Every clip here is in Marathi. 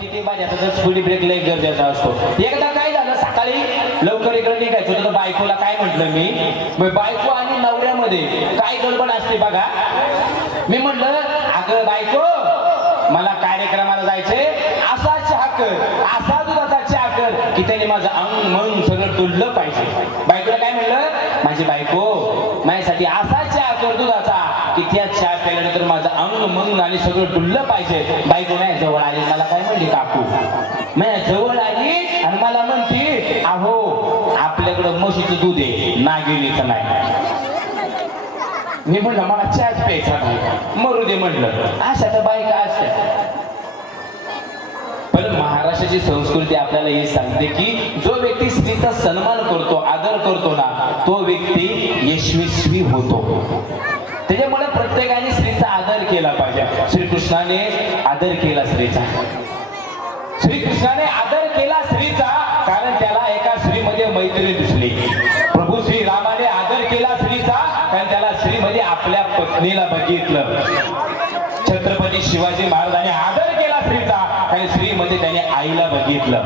किती माझ्या स्पीड ब्रेक लय गरजेचा असतो. एकदा काय झालं सकाळी लवकर इकडे निघायचं होतं तर बायकोला काय म्हटलं मी? बायको आणि नवऱ्यामध्ये काय गडबड असते बघा. मी म्हटलं अगं बायको मला कार्यक्रमाला जायचंय. असा चहा कर असा दुधाचा चहा कर की त्याने माझं अंग मन सगळं तुडलं पाहिजे. बायकोला काय म्हणलं माझी बायको माझ्यासाठी असा चहा कर दुधाचा की त्या चहा प्यायल्यानंतर माझं अंग मग आणि सगळं डुललं पाहिजे. बायको नाही जवळ आली मला काय म्हणली काकू? माझ्या जवळ आली आणि मला म्हणती अहो आपल्याकडं म्हशीचं दूध आहे नागिनीचं नाही. मी म्हणलं मला चहाच प्यायचा नाही. मरू दे म्हणलं. अशा तर बायका असत्या. पण महाराष्ट्राची संस्कृती आपल्याला हे सांगते की जो व्यक्ती स्त्रीचा सन्मान करतो आदर करतो ना तो व्यक्ती यशस्वी होतो. त्याच्यामुळे प्रत्येकाने आदर केला पाहिजे. श्रीकृष्णाने आदर केला स्त्रीचा. श्रीकृष्णाने आदर केला स्त्रीचा कारण त्याला एका स्त्रीमध्ये मैत्री दिसली. प्रभू श्री रामाने आदर केला स्त्रीचा कारण त्याला स्त्रीमध्ये आपल्या पत्नीला बघितलं. छत्रपती शिवाजी महाराजांनी आदर केला स्त्रीचा आणि स्त्रीमध्ये त्याने आईला बघितलं.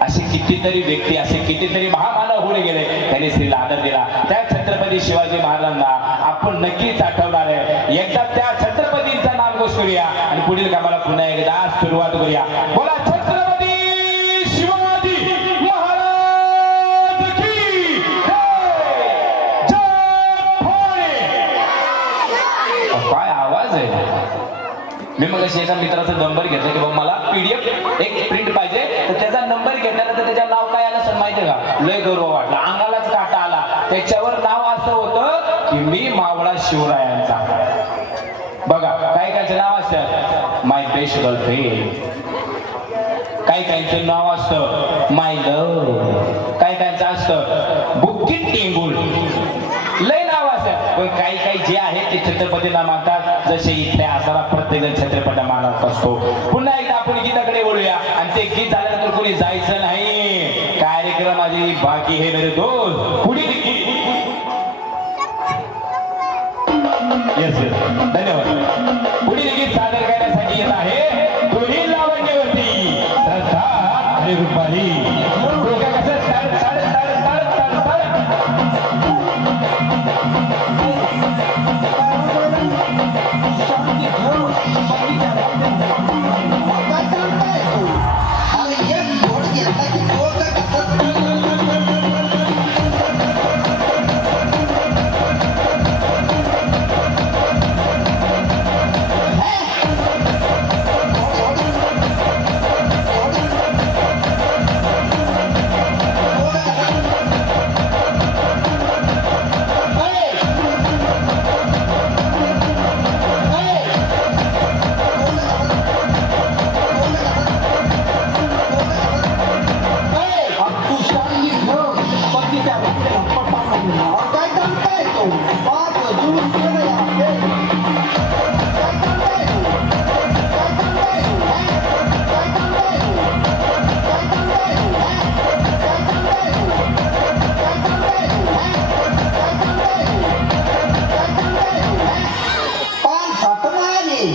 असे कितीतरी व्यक्ती असे कितीतरी महामानव होऊन गेले. त्याने स्त्रीला आदर दिला. त्या छत्रपती शिवाजी महाराजांना आपण नक्कीच आठवणार आहे. एकदा त्या छत्रपतींचा नाव घोष करूया आणि पुढील कामाला पुन्हा एकदा सुरुवात करूया. बोला छत्रपती शिवाजी महाराज की काय आवाज आहे? मी मग एका मित्राचा नंबर घेतला की बाबा मला पीडीएफ एक प्रिंट पाहिजे. तर त्याचा नंबर घेतल्यानंतर त्याच्या नाव काय आलं सर माहितीये का? लय गौरव वाटला. अंगालाच काटा आला. त्याच्यावर नाव की मी मावळा शिवरायांचा. बघा काय कायचं नाव असतं? माय बेस्ट गर्लफ्रेंड काही काहींचं नाव असतं? माय लव काही काहींचं असतं? बुक्की टेंबुल लय नाव असत. पण काही काही जे आहे ते छत्रपतीला मानतात. जसे इथे आसाला प्रत्येक जण छत्रपती मानत असतो. पुन्हा एकदा आपण गीताकडे बोलूया आणि ते गीत झाल्यानंतर कोणी जायचं नाही. कार्यक्रम आधी बाकी हे मेरे दोस्त. पुढील गीत येस येस धन्यवाद. पुढील गीत सादर करण्यासाठी येत आहे. पुढील लावण्यावरती श्रद्धा आणि रुपाली নেই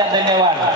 રાજા ધન્યવાદ